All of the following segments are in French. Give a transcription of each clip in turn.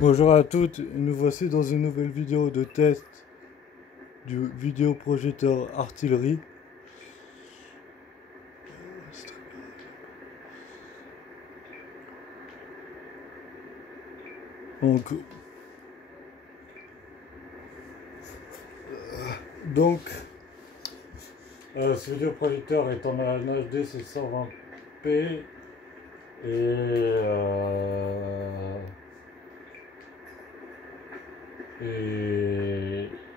Bonjour à toutes, nous voici dans une nouvelle vidéo de test du vidéoprojecteur artillerie. Donc, donc ce vidéoprojecteur est en HD 720p et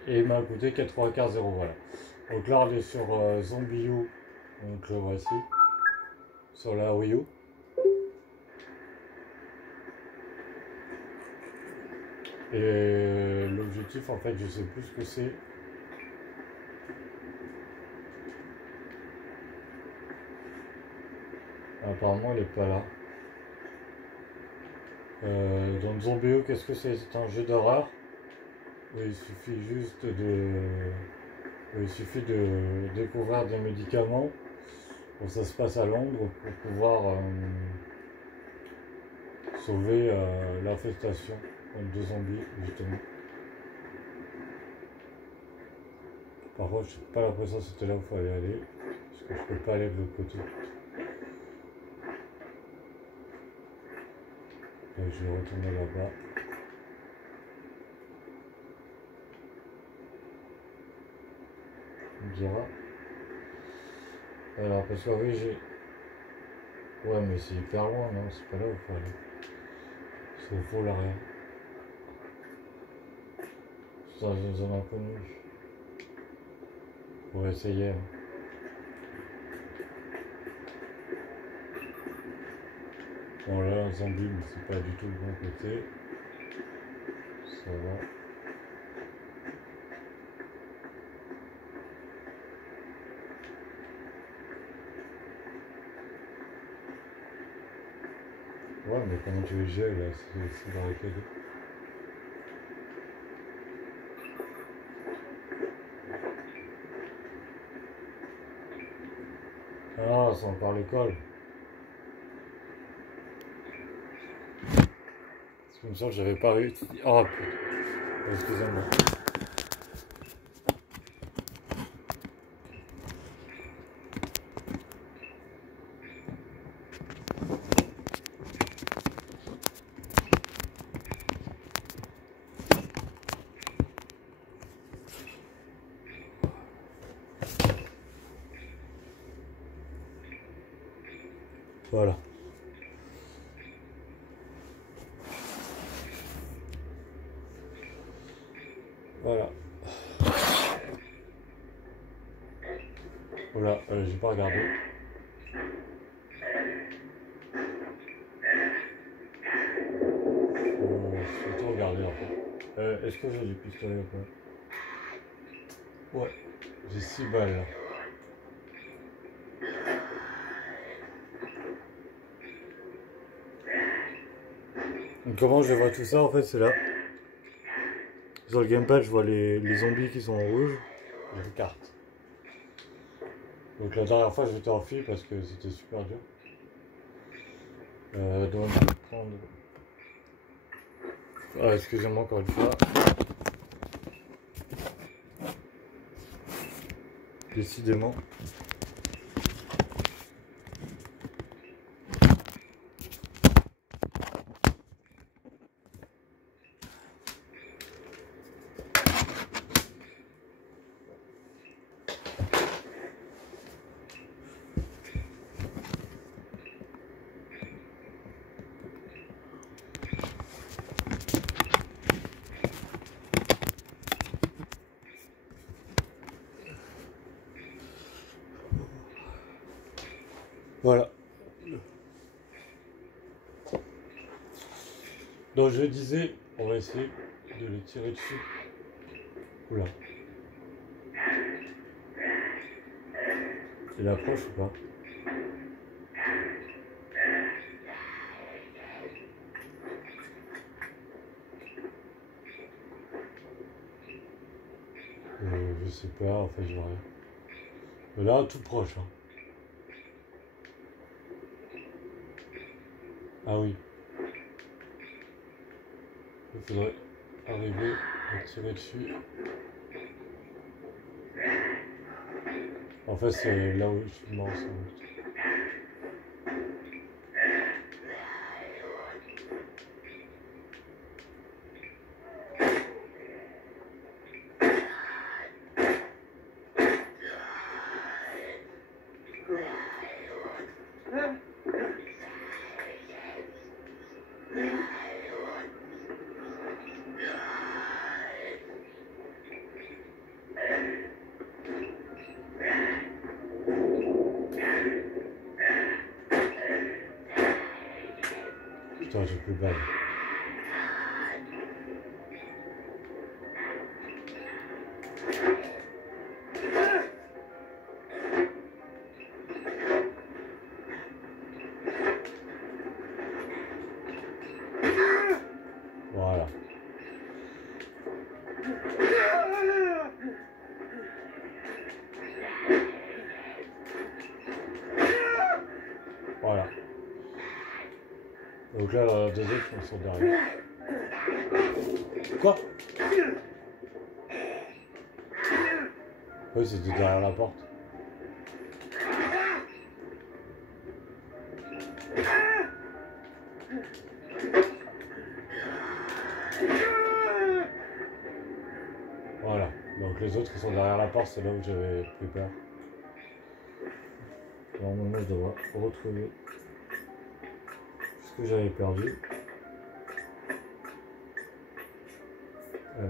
il m'a coûté 95 €. Voilà. Donc là on est sur ZombiU, donc le voici, sur la Wii U. Et l'objectif, en fait, je sais plus ce que c'est. Apparemment, il est pas là. Dans ZombiU, qu'est-ce que c'est? C'est un jeu d'horreur où il suffit juste de découvrir des médicaments. Donc ça se passe à Londres pour pouvoir sauver l'infestation de zombies, justement. Par contre, j'ai pas l'impression que c'était là où il fallait aller, parce que je peux pas aller de l'autre côté. Je vais retourner là-bas. On me dira. Alors, parce que oui, j'ai. Ouais, mais c'est hyper loin, non? C'est pas là où il faut aller. C'est au fond l'arrière. C'est dans une zone inconnue. Pour essayer. Bon, là, un zombie, mais c'est pas du tout le bon côté. Ça va. Ouais, mais comment tu veux gérer là? C'est barricadé. Ah, c'est encore l'école. C'est comme ça que j'avais pas eu. Oh putain. Excusez-moi. Voilà. Voilà. Voilà, j'ai pas regardé. Faut tout regarder en fait. Est-ce que j'ai du pistolet ou pas? Ouais. J'ai 6 balles là. Donc, comment je vois tout ça en fait, c'est là. Sur le gamepad, je vois les zombies qui sont en rouge. Et les cartes. Donc la dernière fois, j'étais en fil parce que c'était super dur. Donc, je vais prendre. Ah, excusez-moi encore une fois. Décidément. Voilà. Donc je disais, on va essayer de les tirer dessus. Oula. Il approche ou pas? Je sais pas, en fait je vois rien. Mais là, tout proche. Hein. Ah oui. Il faudrait arriver à tirer dessus. En fait, c'est là où je suis mort. Putain, j'ai plus de balles. Voilà. Voilà. Donc là, la deuxième, ils sont derrière. Quoi? Oui, c'était derrière la porte. Voilà. Donc les autres qui sont derrière la porte, c'est là où j'avais plus peur. Normalement, je devrais retrouver ce que j'avais perdu. Alors.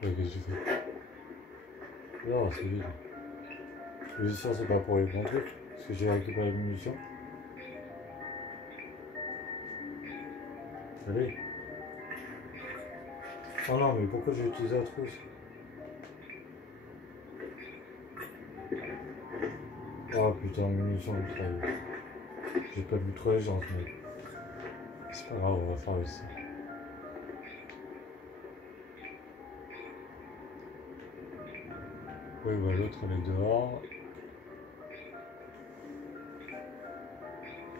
Qu'est-ce que tu fais? Non, c'est vide. Les munitions, c'est pas pour les bons trucs, parce que j'ai récupéré les munitions. Allez. Oh non, mais pourquoi j'ai utilisé la trousse? Oh putain, munitions mitrailleuses. J'ai pas de mitrailleuse dans ce mec. C'est pas grave, on va faire aussi. Oui, bah l'autre elle est dehors.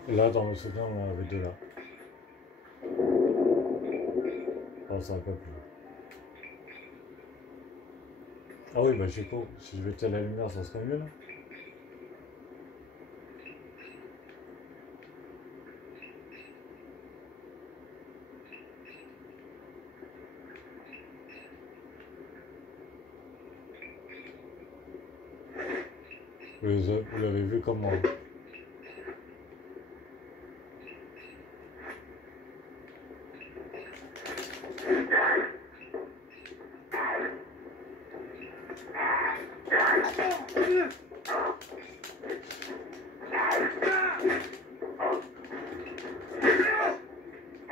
Et là, dans le souvenir, on en avait deux là. Oh, ça va pas plus. Ah oui, bah j'ai con. Si je mettais la lumière, ça serait mieux là. Vous l'avez vu comment?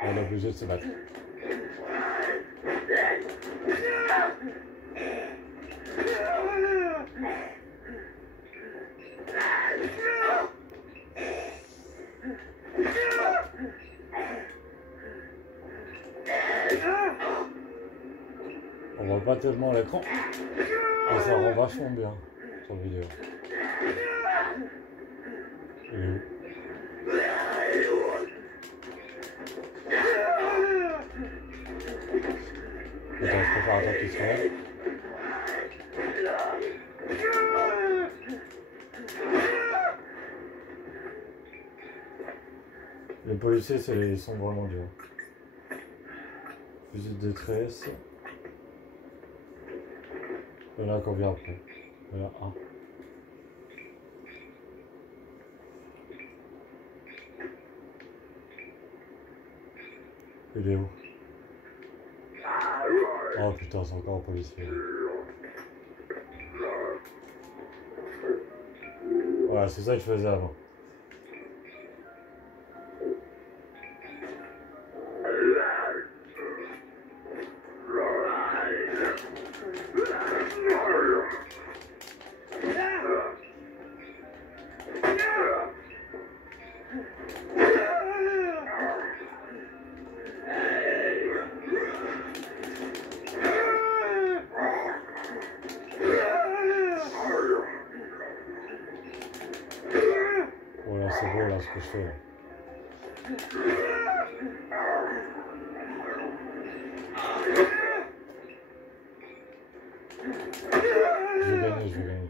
On est obligé de se battre. On voit pas tellement l'écran, et ça rend vachement bien sur vidéo. Il est où? Attends, je préfère attendre qu'il se relève. Les policiers, ils sont vraiment durs. Fusil de détresse. Il y en a combien après? Il y en a un. Il est où? Oh putain, c'est encore un policier. Voilà, c'est ça que je faisais avant. je fais là. Je vais gagner, je vais gagner.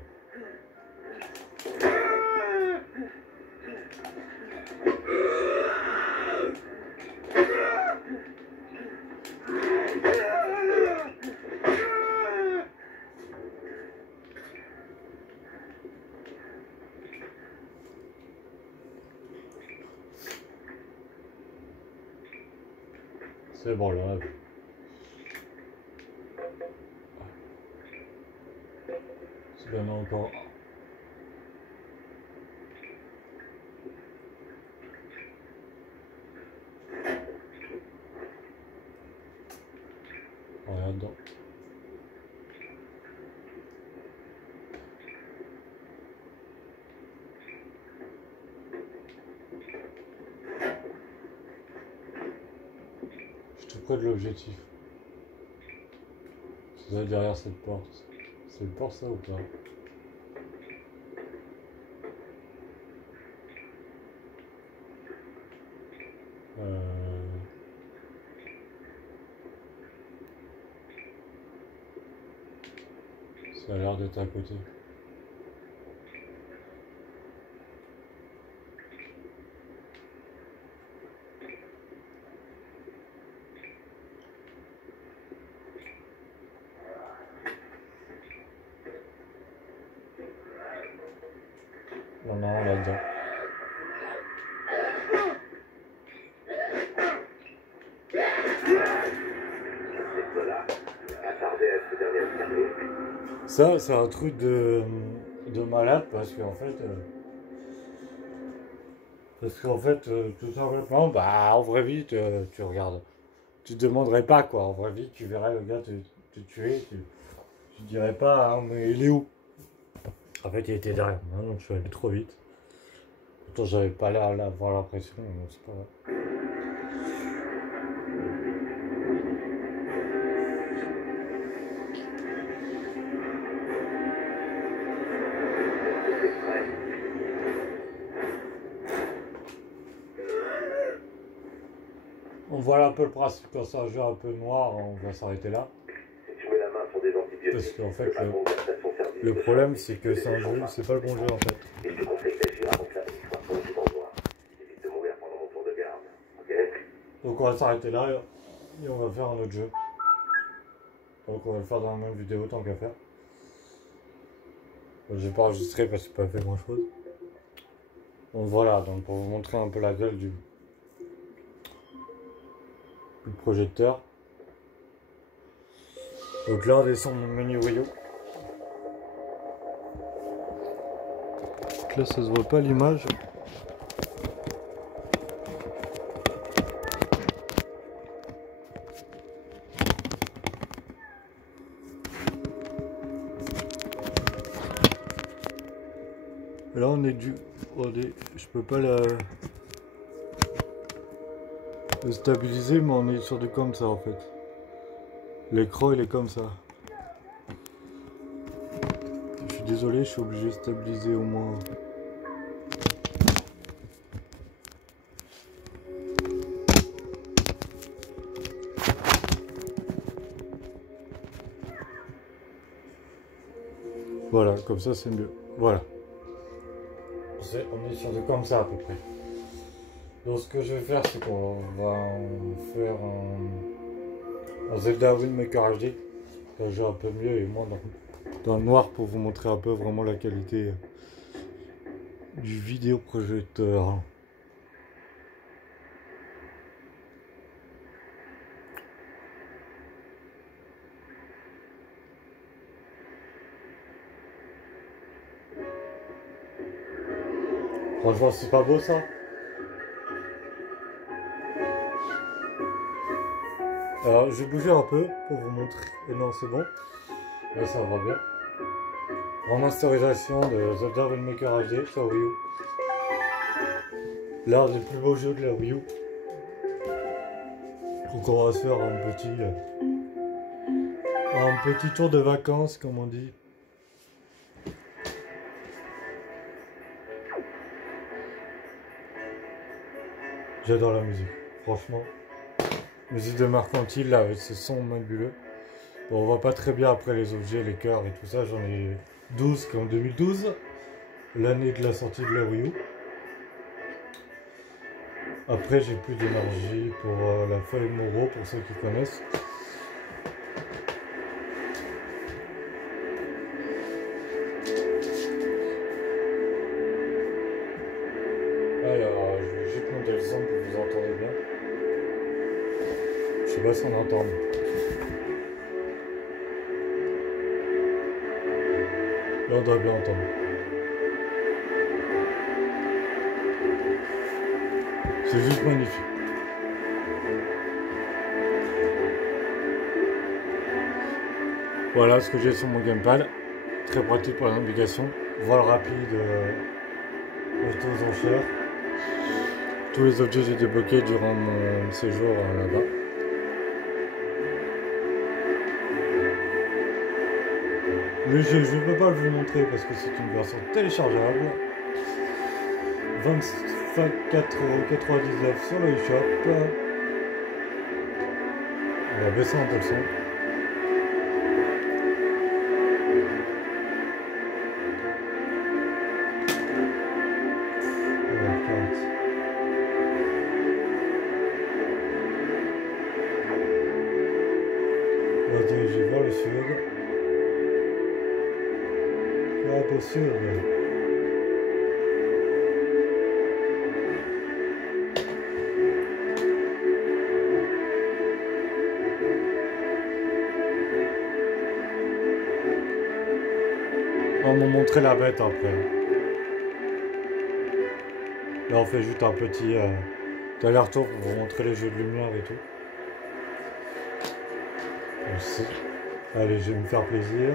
C'est bon, là. C'est bien encore. Rien dedans. Je suis tout près de l'objectif. C'est derrière cette porte. C'est une porte ça ou pas? Ça a l'air d'être à côté. Non, non, là-dedans. Ça, c'est un truc de malade parce qu'en fait, tout simplement, bah, en vraie vie, tu regardes, tu te demanderais pas quoi. En vraie vie, tu verrais le gars te tuer, tu dirais pas, hein, mais il est où? En fait, il était derrière moi, donc je suis allé trop vite. Pourtant, j'avais pas l'air d'avoir l'impression, mais c'est pas grave. On voit un peu le principe quand c'est un jeu un peu noir, on va s'arrêter là. Parce qu'en fait, le problème c'est que c'est un jeu, c'est pas le bon jeu en fait. Donc on va s'arrêter là et on va faire un autre jeu. Donc on va le faire dans la même vidéo tant qu'à faire. J'ai pas enregistré parce que j'ai pas fait grand chose. Donc voilà, donc pour vous montrer un peu la gueule du projecteur. Donc là on descend mon menu Wii U. Donc là ça se voit pas l'image. Là on est du... je peux pas le stabiliser mais on est sur du comme ça en fait. L'écran il est comme ça. Je suis désolé, je suis obligé de stabiliser au moins. Voilà, comme ça c'est mieux. Voilà. On est sur du comme ça à peu près. Donc ce que je vais faire c'est qu'on va faire un Zelda Wind Maker HD. Un jeu un peu mieux et moins dans le noir pour vous montrer un peu vraiment la qualité du vidéoprojecteur. Franchement, c'est pas beau ça? Alors, je vais bouger un peu pour vous montrer. Et non, c'est bon. Là, ça va bien. Remasterisation de Zelda Wind Maker HD sur Wii U. L'un des plus beaux jeux de la Wii U. Donc, on va se faire un petit tour de vacances, comme on dit. J'adore la musique, franchement. Musique de Mercantile, là, avec ce son nébuleux. Bon, on voit pas très bien après les objets, les cœurs et tout ça. J'en ai 12 comme 2012, l'année de la sortie de la Wii U. Après, j'ai plus d'énergie pour la feuille Moreau, pour ceux qui connaissent. Alors, je vais juste monter le son pour que vous entendez bien. Je sais pas si on entend. Là, on doit bien entendre. C'est juste magnifique. Voilà ce que j'ai sur mon gamepad. Très pratique pour la navigation. Vol rapide, auto aux enchères. Tous les objets que j'ai débloqués durant mon séjour là-bas. Le jeu, je ne peux pas vous montrer parce que c'est une version téléchargeable. 24,99€ sur le eShop. On va baisser un peu le son. On va diriger vers le sud. Cap au sud. On va montrer la bête après. Là on fait juste un petit aller-retour pour vous montrer les jeux de lumière et tout. Allez, je vais me faire plaisir.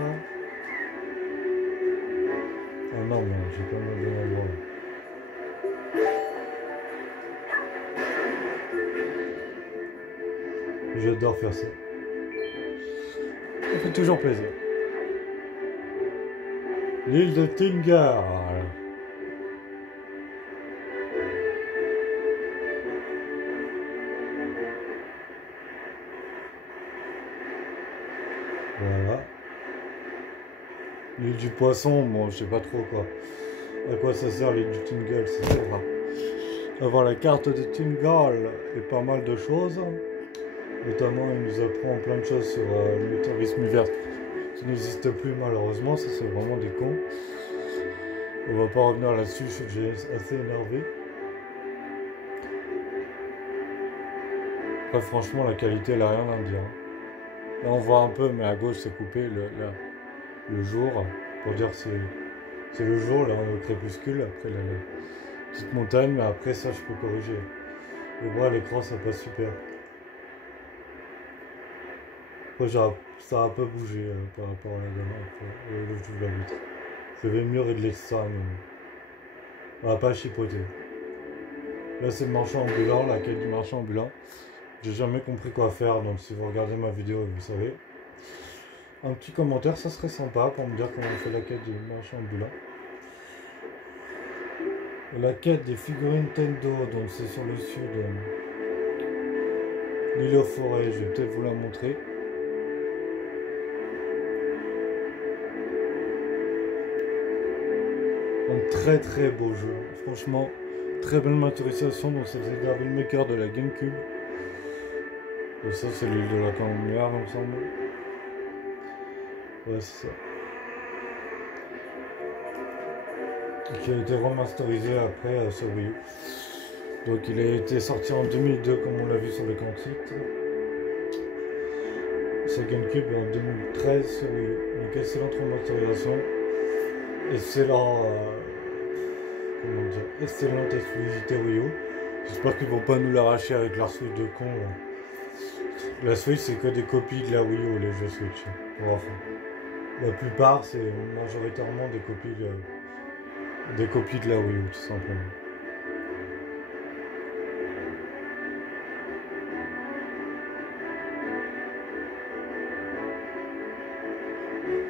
Oh non, mais j'ai pas mal de endroit. J'adore faire ça. Ça fait toujours plaisir. L'île de Tingar. Voilà. L'île du poisson, bon, je sais pas trop quoi. À quoi ça sert l'île du Tingal, c'est ça. Avoir la carte de Tingal et pas mal de choses. Notamment, il nous apprend plein de choses sur le météorisme vert qui n'existe plus malheureusement. Ça, c'est vraiment des cons. On va pas revenir là-dessus, je suis déjà assez énervé. Après, franchement, la qualité, elle a rien à me dire. Là, on voit un peu, mais à gauche, c'est coupé le jour. Pour dire que c'est le jour, là, on est au crépuscule. Après, la petite montagne, mais après, ça, je peux corriger. Et moi, l'écran, ça passe super. Après, ça a un peu bougé par rapport à la gamme. Le jeu de la vitre. Je vais mieux régler ça, mais on va pas chipoter. Là, c'est le marchand ambulant, la quête du marchand ambulant. J'ai jamais compris quoi faire, donc si vous regardez ma vidéo, vous savez. Un petit commentaire, ça serait sympa pour me dire comment on fait la quête du marchand ambulant. La quête des figurines Nintendo, donc c'est sur le sud. L'île aux forêts, je vais peut-être vous la montrer. Un très très beau jeu, franchement, très belle masterisation, donc ça faisait Gravel Maker de la GameCube. Et ça c'est l'île de la Caméra, il me semble. Ouais, c'est ça. Qui a été remasterisé après sur Wii U. Donc il a été sorti en 2002 comme on l'a vu sur le titre. Sur GameCube en 2013 sur Wii U. Donc excellente remasterisation. Excellent, comment dire, excellente exclusivité Wii U. J'espère qu'ils vont pas nous l'arracher avec leur Switch de con. La Switch c'est que des copies de la Wii U, les jeux Switch. Enfin, la plupart c'est majoritairement des copies de la Wii U tout simplement.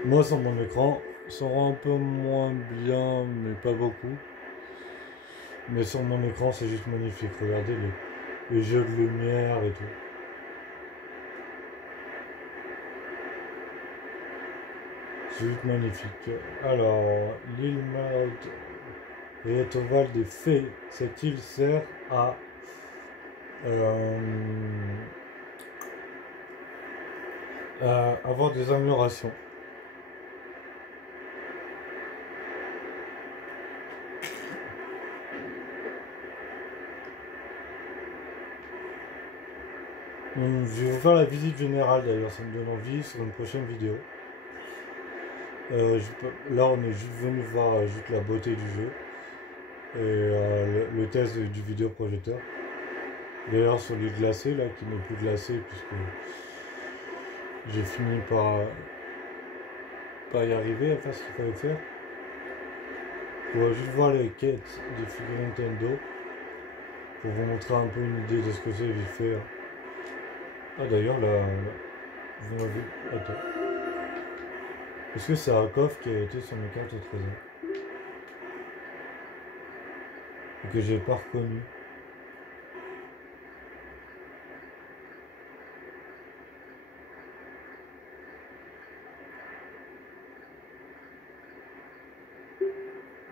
Moi sur mon écran, ça rend un peu moins bien, mais pas beaucoup. Mais sur mon écran, c'est juste magnifique. Regardez les jeux de lumière et tout. C'est juste magnifique. Alors, l'île Maud est ovale des fées. Cette île sert à avoir des améliorations. Je vais vous faire la visite générale d'ailleurs, ça me donne envie sur une prochaine vidéo. Là on est juste venu voir juste la beauté du jeu et le test du vidéoprojecteur. D'ailleurs sur l'île glacée là qui n'est plus glacée puisque j'ai fini par y arriver à faire ce qu'il fallait faire. On va juste voir les quêtes des figurines Nintendo pour vous montrer un peu une idée de ce que c'est vite fait. Ah d'ailleurs là, vous m'avez... Attends. Est-ce que c'est un coffre qui a été sur mes cartes au trésor et que j'ai pas reconnu?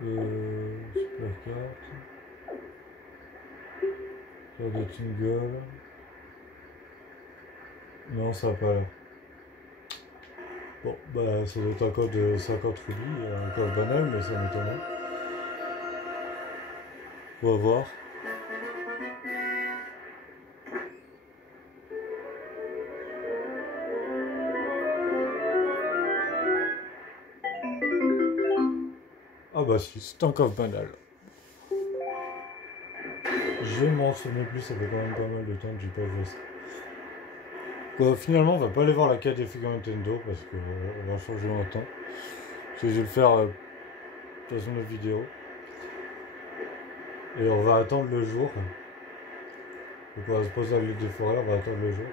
Super carte. Carte de Tingle. Non, ça n'a pas l'air. Bon, bah ça doit être un code de 50 rubis, un code banal, mais ça m'étonne. On va voir. Ah bah si, c'est un coffre banal. Je vais m'en souvenir plus, ça fait quand même pas mal de temps que j'ai pas joué ça. Bon, finalement, on va pas aller voir la quête des figurines Nintendo parce qu'on va changer en temps. Parce que je vais le faire dans une autre vidéo. Et on va attendre le jour. Donc on va se poser à l'île des forêts, on va attendre le jour.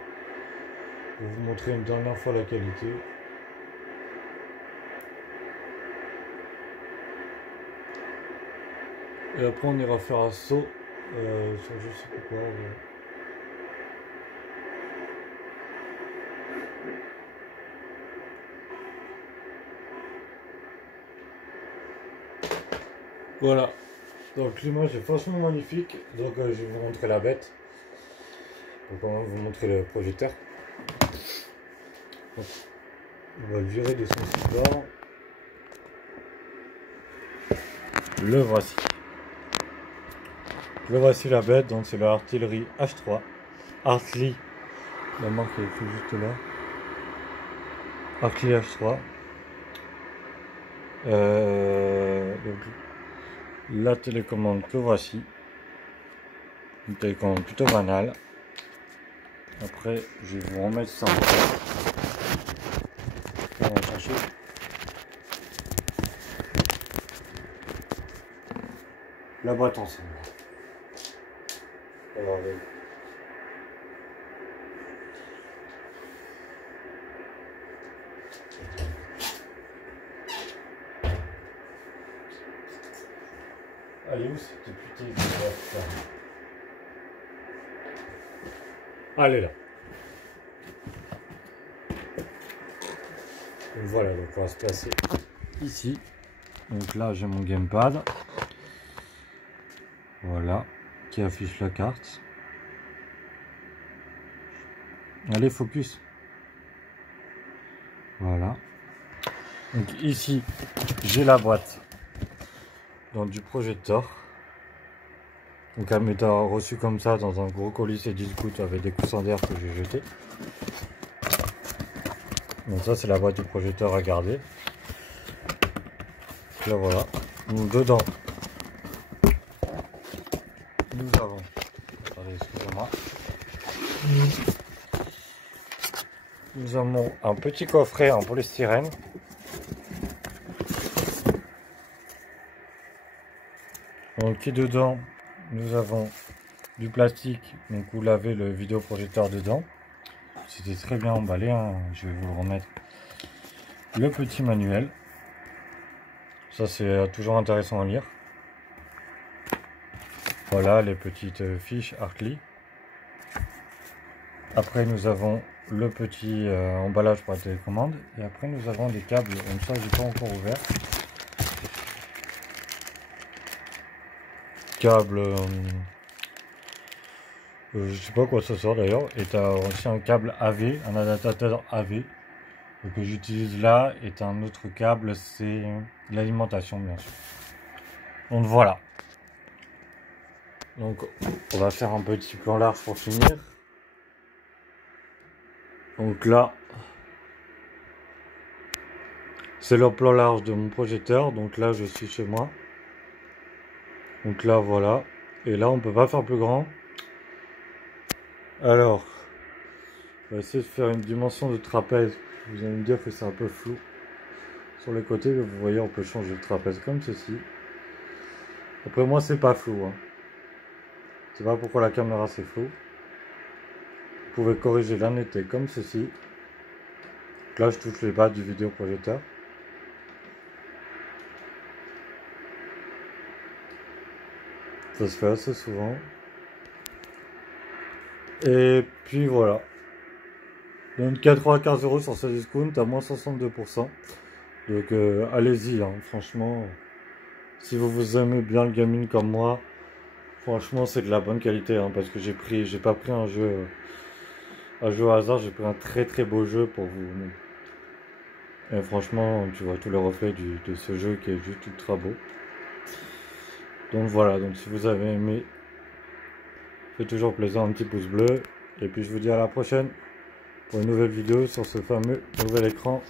Pour vous montrer une dernière fois la qualité. Et après on ira faire un saut sur je sais pas quoi. Voilà. Donc l'image est franchement magnifique. Donc je vais vous montrer la bête. Donc on va vous montrer le projecteur. Donc, on va le virer de son support. Le voici. Le voici la bête, donc c'est la artillerie H3. Hartley, la marque est écrite juste là. Hartley H3. Donc, la télécommande que voici. Une télécommande plutôt banale. Après, je vais vous remettre ça en place. On va chercher. La boîte ensemble. Alors, allez où cette putain de boîte? Allez là. Donc voilà, donc on va se placer ici. Donc là j'ai mon gamepad. Voilà, qui affiche la carte. Allez, focus. Voilà. Donc ici, j'ai la boîte donc, du projecteur. Donc elle m'était reçue comme ça dans un gros colis et 10 gouttes avec des coussins d'air que j'ai jeté. Donc ça c'est la boîte du projecteur à garder. Là voilà. Donc dedans, nous avons... Attendez, excusez-moi. Nous avons un petit coffret en polystyrène. Donc dedans, nous avons du plastique, donc vous l'avez le vidéoprojecteur dedans. C'était très bien emballé, hein. Je vais vous le remettre. Le petit manuel. Ça c'est toujours intéressant à lire. Voilà les petites fiches Hartley. Après nous avons le petit emballage pour la télécommande. Et après nous avons des câbles, comme ça j'ai pas encore ouvert. Câble, je sais pas quoi ça sort d'ailleurs. Et tu as aussi un câble AV, un adaptateur AV. Que j'utilise là. Et un autre câble, c'est l'alimentation bien sûr. Donc voilà. Donc on va faire un petit plan large pour finir. Donc là, c'est le plan large de mon projecteur. Donc là, je suis chez moi. Donc là, voilà. Et là, on peut pas faire plus grand. Alors, on va essayer de faire une dimension de trapèze. Vous allez me dire que c'est un peu flou sur les côtés. Mais vous voyez, on peut changer le trapèze comme ceci. Après, moi, c'est pas flou. Hein. Je sais pas pourquoi la caméra c'est flou. Vous pouvez corriger la netteté comme ceci. Donc là, je touche les bas du vidéoprojecteur. Ça se fait assez souvent. Et puis voilà. Donc 95 € sur ce discount à moins 62%. Donc allez-y, hein, franchement. Si vous aimez bien le gaming comme moi, franchement c'est de la bonne qualité. Hein, parce que j'ai pas pris un jeu au hasard, j'ai pris un très très beau jeu pour vous. Et franchement, tu vois tous les reflets de ce jeu qui est juste ultra beau. Donc voilà, donc si vous avez aimé, fait toujours plaisir, un petit pouce bleu. Et puis je vous dis à la prochaine pour une nouvelle vidéo sur ce fameux nouvel écran.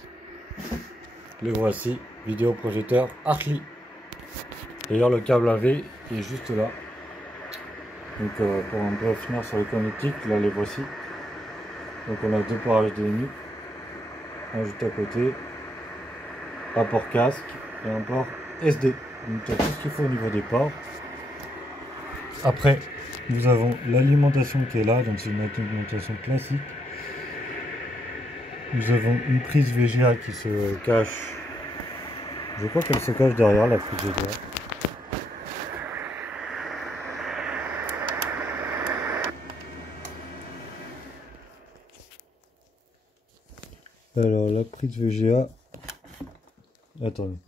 Les voici, vidéoprojecteur Hartley. D'ailleurs le câble AV est juste là. Donc pour un peu finir sur les connectiques, là les voici. Donc on a deux ports HDMI, un juste à côté, un port casque et un port SD. Donc il y a tout ce qu'il faut au niveau des ports. Après nous avons l'alimentation qui est là, donc c'est une alimentation classique. Nous avons une prise VGA qui se cache. Je crois qu'elle se cache derrière la prise VGA. Alors la prise VGA. Attendez.